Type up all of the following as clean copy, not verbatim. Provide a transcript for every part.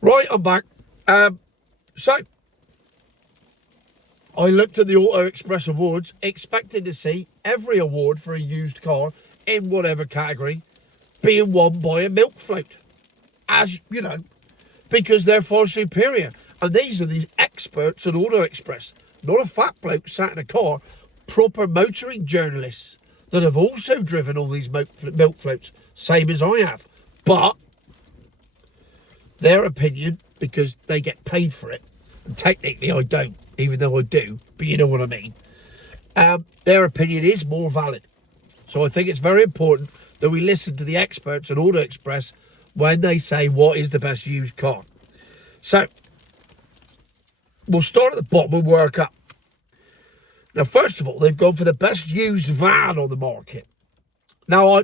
Right, I'm back. So, I looked at the Auto Express Awards, expecting to see every award for a used car in whatever category being won by a milk float. As you know, because they're far superior. And these are the experts at Auto Express, not a fat bloke sat in a car, proper motoring journalists that have also driven all these milk floats, same as I have. But their opinion, because they get paid for it, and technically I don't, even though I do, but you know what I mean. Their opinion is more valid. So I think it's very important that we listen to the experts at Auto Express when they say what is the best used car. So we'll start at the bottom and work up. Now, first of all, they've gone for the best used van on the market. Now,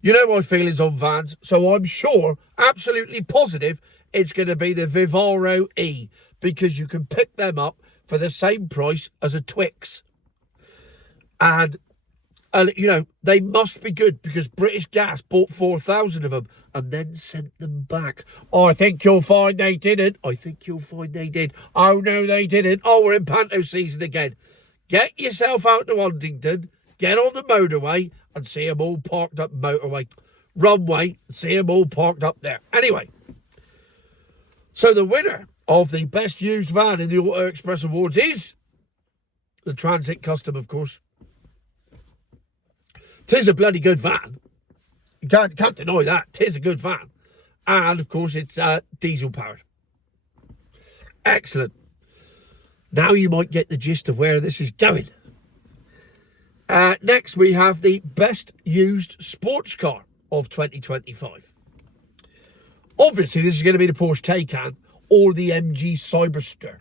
you know my feelings on vans, so I'm sure, absolutely positive, it's going to be the Vivaro E, because you can pick them up for the same price as a Twix. And you know, they must be good because British Gas bought 4,000 of them and then sent them back. Oh, I think you'll find they didn't. I think you'll find they did. Oh, no, they didn't. Oh, we're in panto season again. Get yourself out to Huntingdon, get on the motorway and see them all parked up runway, see them all parked up there. Anyway, so the winner of the best used van in the Auto Express Awards is the Transit Custom, of course. 'Tis a bloody good van. You can't deny that. 'Tis a good van. And, of course, it's diesel powered. Excellent. Now you might get the gist of where this is going. Next, we have the best used sports car of 2025. Obviously, this is going to be the Porsche Taycan or the MG Cyberster,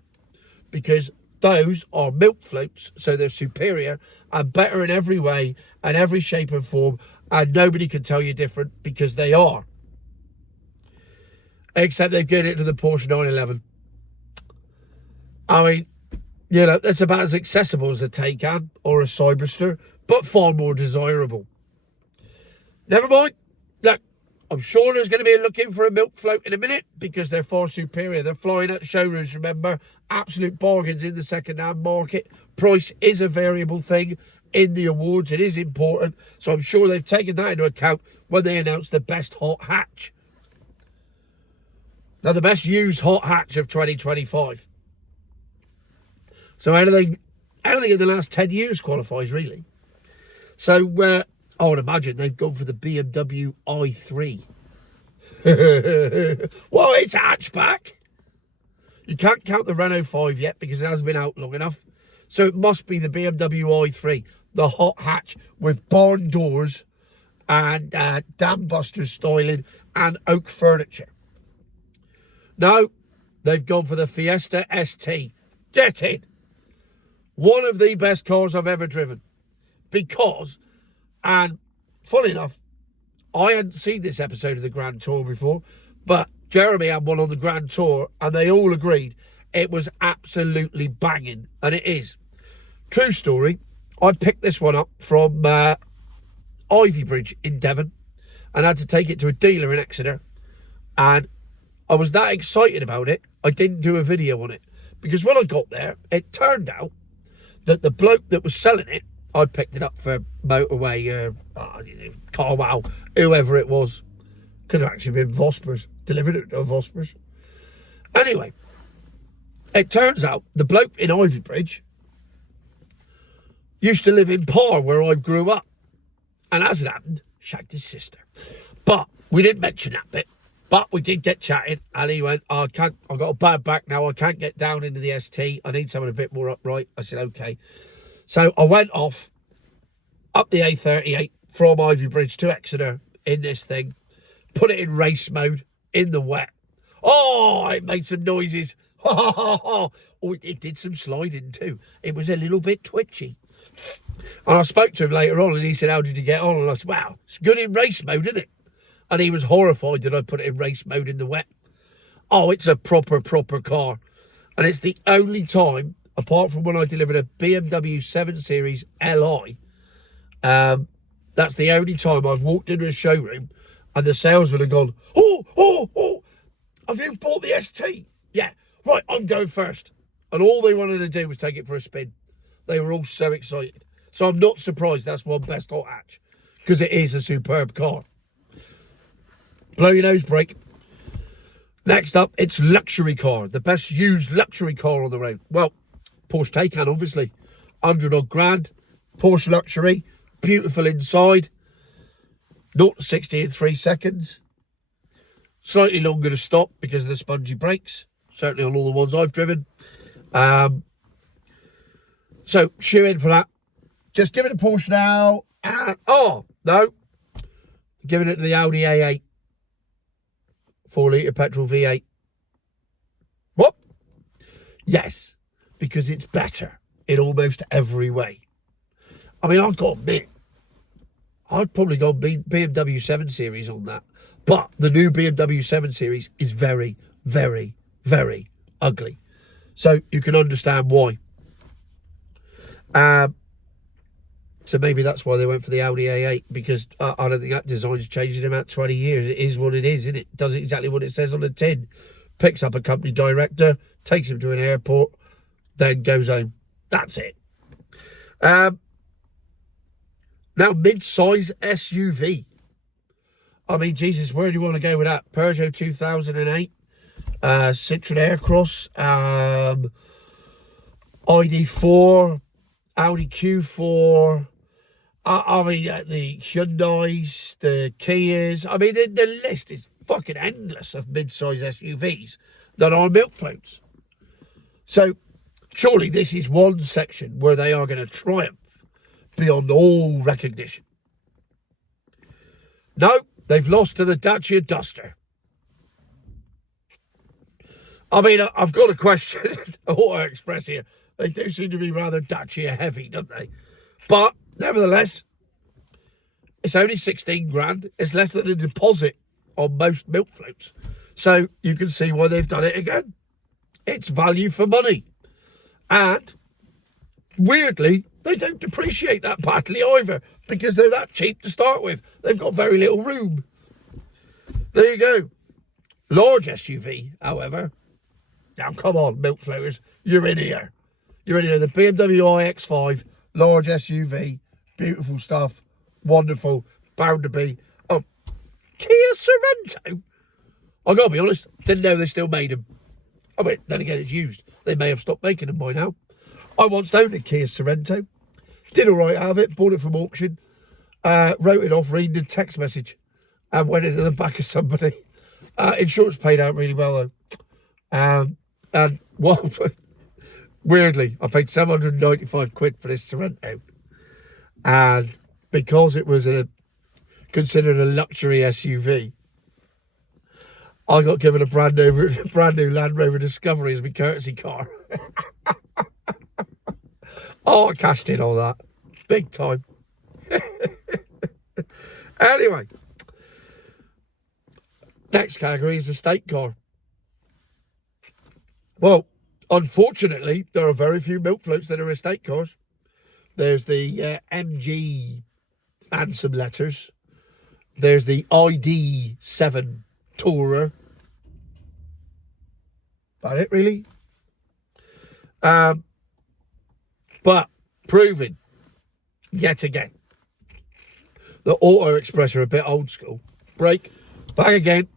because those are milk floats, so they're superior and better in every way and every shape and form, and nobody can tell you different because they are. Except they've given it to the Porsche 911. I mean, you know, that's about as accessible as a Taycan or a Cyberster, but far more desirable. Never mind. Look, I'm sure there's going to be a looking for a milk float in a minute because they're far superior. They're flying at showrooms, remember. Absolute bargains in the second-hand market. Price is a variable thing in the awards. It is important. So I'm sure they've taken that into account when they announced the best hot hatch. Now, the best used hot hatch of 2025. So anything in the last 10 years qualifies, really. So I would imagine they've gone for the BMW i3. Well, it's a hatchback. You can't count the Renault 5 yet because it hasn't been out long enough. So it must be the BMW i3, the hot hatch with barn doors and dam buster styling and oak furniture. No, they've gone for the Fiesta ST. Get in. One of the best cars I've ever driven. Because, and funny enough, I hadn't seen this episode of the Grand Tour before, but Jeremy had one on the Grand Tour and they all agreed it was absolutely banging, and it is. True story, I picked this one up from Ivy Bridge in Devon and had to take it to a dealer in Exeter, and I was that excited about it, I didn't do a video on it, because when I got there, it turned out that the bloke that was selling it, I picked it up for motorway, Carwow, whoever it was. Could have actually been Vosper's. Delivered it to Vosper's. Anyway, it turns out the bloke in Ivy Bridge used to live in Parr, where I grew up. And as it happened, shagged his sister. But we didn't mention that bit. But we did get chatting, and he went, I've got a bad back now, I can't get down into the ST, I need something a bit more upright. I said, okay. So I went off up the A38 from Ivy Bridge to Exeter in this thing, put it in race mode in the wet. Oh, it made some noises. Oh, it did some sliding too. It was a little bit twitchy. And I spoke to him later on and he said, how did you get on? And I said, wow, it's good in race mode, isn't it? And he was horrified that I put it in race mode in the wet. Oh, it's a proper car. And it's the only time, apart from when I delivered a BMW 7 Series Li, that's the only time I've walked into a showroom and the salesman had gone, oh, have you bought the ST? Yeah. Right, I'm going first. And all they wanted to do was take it for a spin. They were all so excited. So I'm not surprised that's won Best Hot Hatch, because it is a superb car. Blow your nose break. Next up, it's luxury car. The best used luxury car on the road. Well, Porsche Taycan, obviously. 100 odd grand. Porsche luxury. Beautiful inside. 0 to 60 in 3 seconds. Slightly longer to stop because of the spongy brakes. Certainly on all the ones I've driven. So, shoe in for that. Just give it a Porsche now. Oh, no. Giving it to the Audi A8. 4 litre petrol V8. What? Yes, because it's better in almost every way. I mean, I've got to admit, I'd probably go BMW 7 Series on that. But the new BMW 7 Series is very, very, very ugly. So you can understand why. So maybe that's why they went for the Audi A8, because I don't think that design's changed in about 20 years. It is what it is, isn't it? Does exactly what it says on the tin. Picks up a company director, takes him to an airport, then goes home. That's it. Now, mid-size SUV. I mean, Jesus, where do you want to go with that? Peugeot 2008, Citroen Aircross, ID4, Audi Q4, I mean, the Hyundais, the Kias. I mean, the list is fucking endless of mid-size SUVs that are milk floats. So, surely this is one section where they are going to triumph beyond all recognition. No, they've lost to the Dacia Duster. I mean, I've got a question. Auto Express here. They do seem to be rather Dacia heavy, don't they? But, nevertheless, it's only 16 grand. It's less than a deposit on most milk floats. So, you can see why they've done it again. It's value for money. And, weirdly, they don't depreciate that badly either, because they're that cheap to start with. They've got very little room. There you go. Large SUV, however. Now, come on, milk floaters. You're in here. You're in here. The BMW iX5, large SUV, beautiful stuff, wonderful, bound to be. Oh, Kia Sorento. I gotta be honest, didn't know they still made them. I mean, then again, it's used. They may have stopped making them by now. I once owned a Kia Sorento. Did all right out of it. Bought it from auction. Wrote it off, reading a text message, and went into the back of somebody. Insurance paid out really well though. And well, weirdly, I paid 795 quid for this Sorento, and because it was considered a luxury SUV, I got given a brand new Land Rover Discovery as my courtesy car. Oh, I cashed in on that, big time. Anyway, next category is estate car. Well, unfortunately, there are very few milk floats that are estate cars. There's the MG and some letters. There's the ID7 Tourer. About it, really. But proving, yet again, the Auto Express are a bit old school. Break, back again.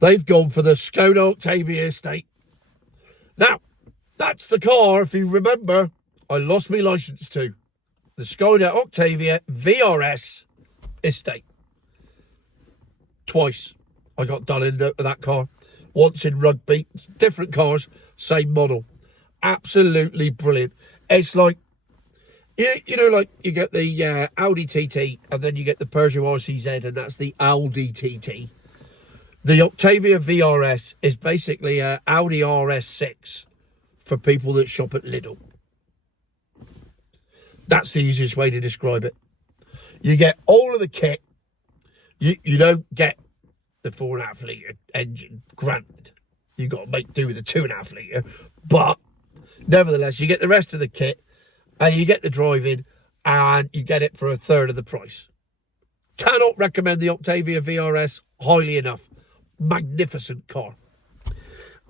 They've gone for the Skoda Octavia estate. Now, that's the car, if you remember, I lost my licence to. The Skoda Octavia VRS estate. Twice I got done in that car. Once in Rugby. Different cars, same model. Absolutely brilliant. It's like, you know, like you get the Audi TT and then you get the Peugeot RCZ, and that's the Audi TT. The Octavia VRS is basically an Audi RS6 for people that shop at Lidl. That's the easiest way to describe it. You get all of the kit. You don't get the 4.5 litre engine, granted. You've got to make do with the 2.5 litre. But nevertheless, you get the rest of the kit, and you get the drive-in, and you get it for a third of the price. Cannot recommend the Octavia VRS highly enough. Magnificent car.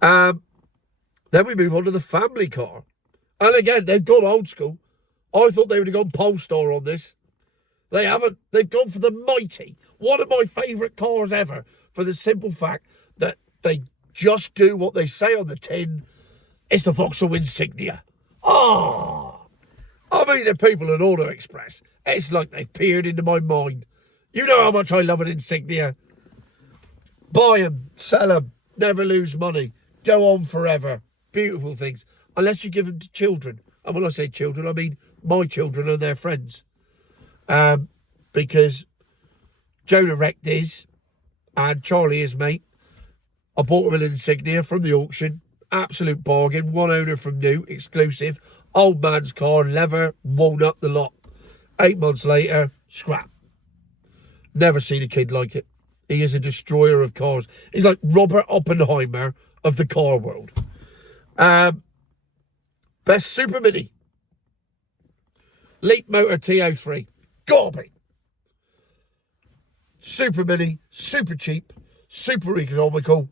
Then we move on to the family car. And again, they've gone old school. I thought they would have gone Polestar on this. They haven't. They've gone for the Mighty. One of my favourite cars ever, for the simple fact that they just do what they say on the tin. It's the Vauxhall Insignia. Ah! I mean, the people at Auto Express, it's like they've peered into my mind. You know how much I love an Insignia. Buy them, sell them, never lose money, go on forever. Beautiful things. Unless you give them to children. And when I say children, I mean my children and their friends. Because Jonah wrecked his, and Charlie, his mate, I bought him an Insignia from the auction. Absolute bargain. One owner from new, exclusive. Old man's car, leather, walnut, the lot. 8 months later, scrap. Never seen a kid like it. He is a destroyer of cars. He's like Robert Oppenheimer of the car world. Best Super Mini. Leap Motor TO3. Gotta be. Super Mini, super cheap, super economical,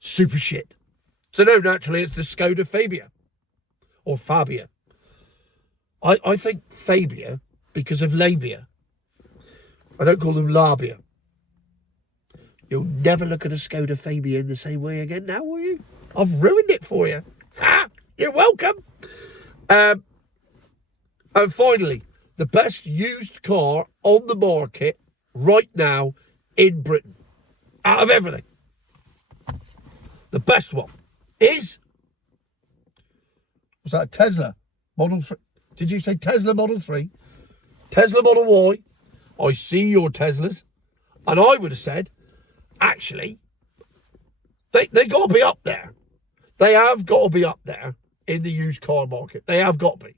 super shit. So no, naturally, it's the Skoda Fabia. Or Fabia. I think Fabia because of labia. I don't call them labia. You'll never look at a Skoda Fabia in the same way again now, will you? I've ruined it for you. Ha! You're welcome. And finally, the best used car on the market right now in Britain. Out of everything. The best one is... Was that a Tesla Model 3? Did you say Tesla Model 3? Tesla Model Y. I see your Teslas. And I would have said, actually, they got to be up there. They have got to be up there in the used car market. They have got to be.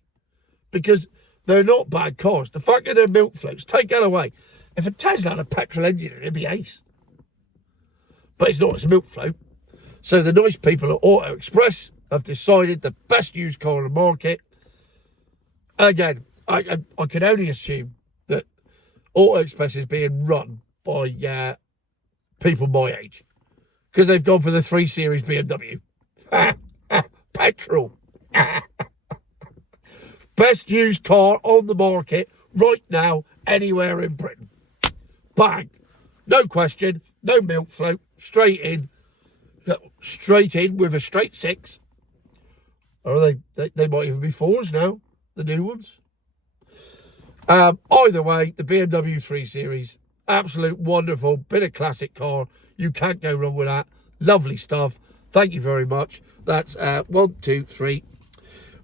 Because they're not bad cars. The fact that they're milk floats, take that away. If a Tesla had a petrol engine, it'd be ace. But it's not, it's a milk float. So the nice people at Auto Express have decided the best used car on the market. Again, I can only assume that Auto Express is being run by people my age. Because they've gone for the 3 Series BMW. Petrol. Best used car on the market right now anywhere in Britain. Bang. No question. No milk float. Straight in. Straight in with a straight 6. Or they might even be 4s now. The new ones. Either way, the BMW 3 Series. Absolute wonderful. Bit of classic car. You can't go wrong with that. Lovely stuff. Thank you very much. That's 1, 2, 3,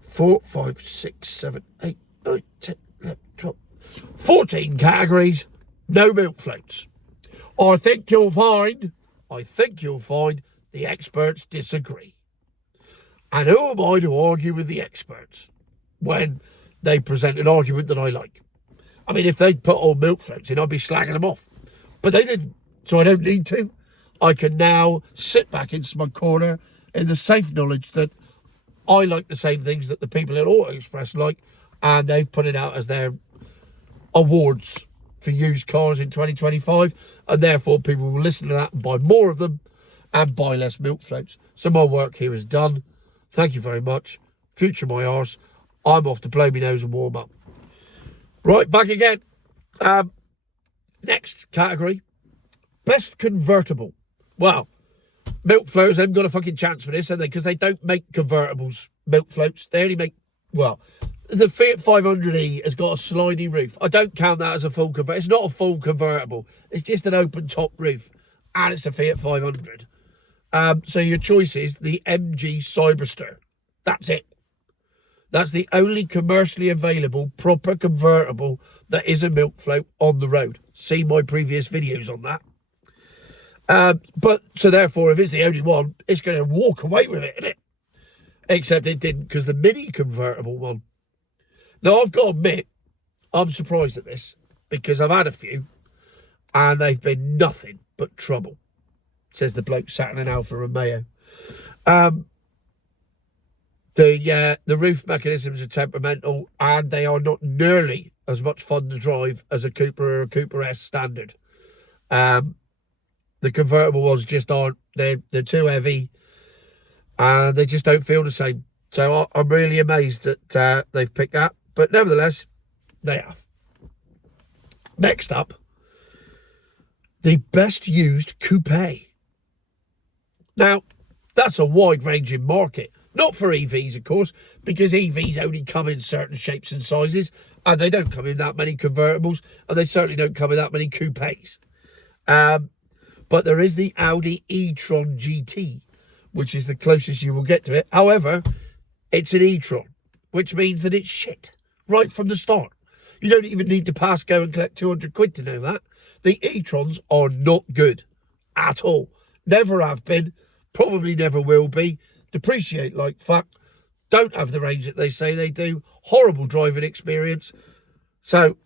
4, 5, 6, 7, 8, 9, 10, 11, 12, 14 categories. No milk floats. I think you'll find the experts disagree. And who am I to argue with the experts when they present an argument that I like? I mean, if they'd put all milk floats in, I'd be slagging them off. But they didn't, so I don't need to. I can now sit back into my corner in the safe knowledge that I like the same things that the people at Auto Express like, and they've put it out as their awards for used cars in 2025, and therefore people will listen to that and buy more of them and buy less milk floats. So my work here is done. Thank you very much. Future my arse. I'm off to blow my nose and warm up. Right, back again. Next category. Best convertible. Well, milk floats haven't got a fucking chance for this, have they? Because they don't make convertibles, milk floats. They only make, well, the Fiat 500e has got a slidey roof. I don't count that as a full convertible. It's not a full convertible. It's just an open top roof. And it's a Fiat 500. So your choice is the MG Cyberster. That's it. That's the only commercially available proper convertible that is a milk float on the road. See my previous videos on that. But so therefore, if it's the only one, it's going to walk away with it, isn't it? Except it didn't, because the mini convertible one. Now, I've got to admit, I'm surprised at this, because I've had a few, and they've been nothing but trouble, says the bloke sat in an Alfa Romeo. The roof mechanisms are temperamental, and they are not nearly as much fun to drive as a Cooper or a Cooper S standard. The convertible ones just aren't. They're too heavy. and they just don't feel the same. So I'm really amazed that they've picked that. But nevertheless, they have. Next up, the best used coupe. Now, that's a wide-ranging market. Not for EVs, of course, because EVs only come in certain shapes and sizes, and they don't come in that many convertibles, and they certainly don't come in that many coupes. But there is the Audi e-tron GT, which is the closest you will get to it. However, it's an e-tron, which means that it's shit right from the start. You don't even need to pass go and collect 200 quid to know that. The e-trons are not good at all. Never have been, probably never will be. Depreciate like fuck. Don't have the range that they say they do. Horrible driving experience. So,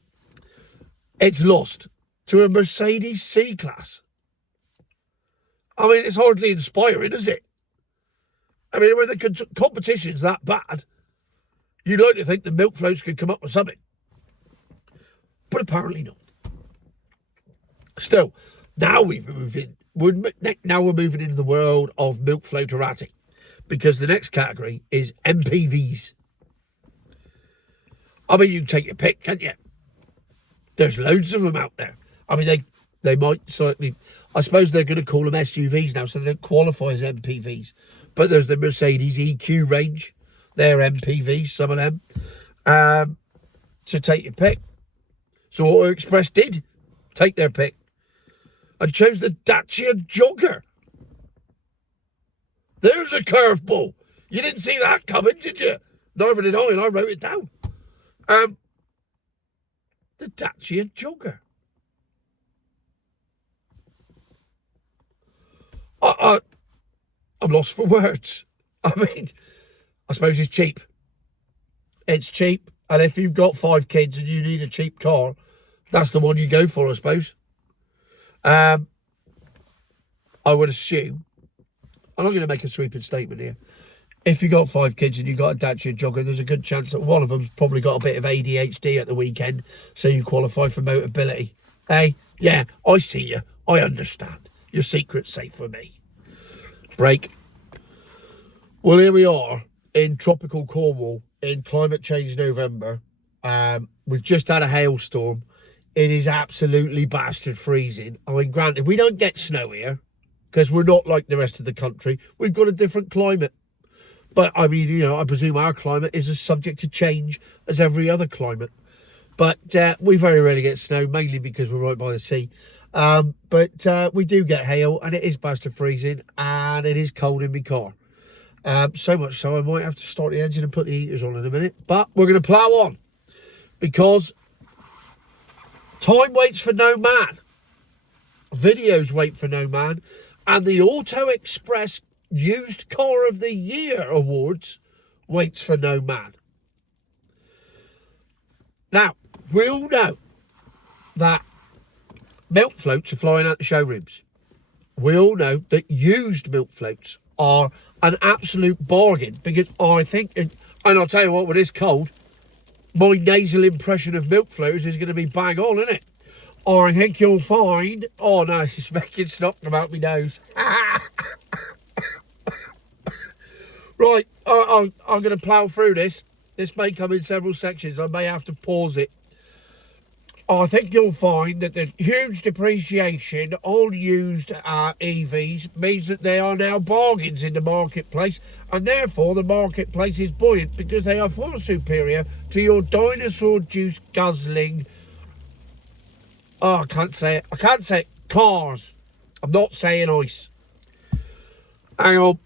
it's lost to a Mercedes C-Class. I mean, it's hardly inspiring, is it? I mean, when the competition's that bad, you'd like to think the milk floats could come up with something. But apparently not. Still, now we're moving into the world of milk floaterati, because the next category is MPVs. I mean, you can take your pick, can't you? There's loads of them out there. I mean, they might certainly, I suppose they're going to call them SUVs now, so they don't qualify as MPVs. But there's the Mercedes EQ range. They're MPVs, some of them. So take your pick. So Auto Express did take their pick and chose the Dacia Jogger. There's a curveball. You didn't see that coming, did you? Neither did I, and I wrote it down. The Dacia Jogger. I'm lost for words. I mean, I suppose it's cheap. It's cheap, and if you've got 5 kids and you need a cheap car, that's the one you go for, I suppose. I would assume, I'm not going to make a sweeping statement here. If you got 5 kids and you got a Dacia Jogger, there's a good chance that one of them's probably got a bit of ADHD at the weekend, so you qualify for Motability. Hey, yeah, I see you. I understand. Your secret's safe for me. Break. Well, here we are in tropical Cornwall in climate change November. We've just had a hailstorm. It is absolutely bastard freezing. I mean, granted, we don't get snow here because we're not like the rest of the country. We've got a different climate. But, I mean, you know, I presume our climate is as subject to change as every other climate. But we very rarely get snow, mainly because we're right by the sea. But we do get hail, and it is bastard freezing, and it is cold in my car. So much so I might have to start the engine and put the heaters on in a minute. But we're going to plough on, because time waits for no man. Videos wait for no man. And the Auto Express Used Car of the Year Awards waits for no man. Now, we all know that milk floats are flying out the showrooms. We all know that used milk floats are an absolute bargain, because I think, and I'll tell you what, when it's cold, my nasal impression of milk floats is going to be bang on, isn't it? I think you'll find, oh no, it's making snot about my nose. Right, I'm going to plough through this. This may come in several sections. I may have to pause it. I think you'll find that the huge depreciation on used EVs means that they are now bargains in the marketplace, and therefore the marketplace is buoyant because they are far superior to your dinosaur juice guzzling, I can't say it, cars. I'm not saying ice. Hang on.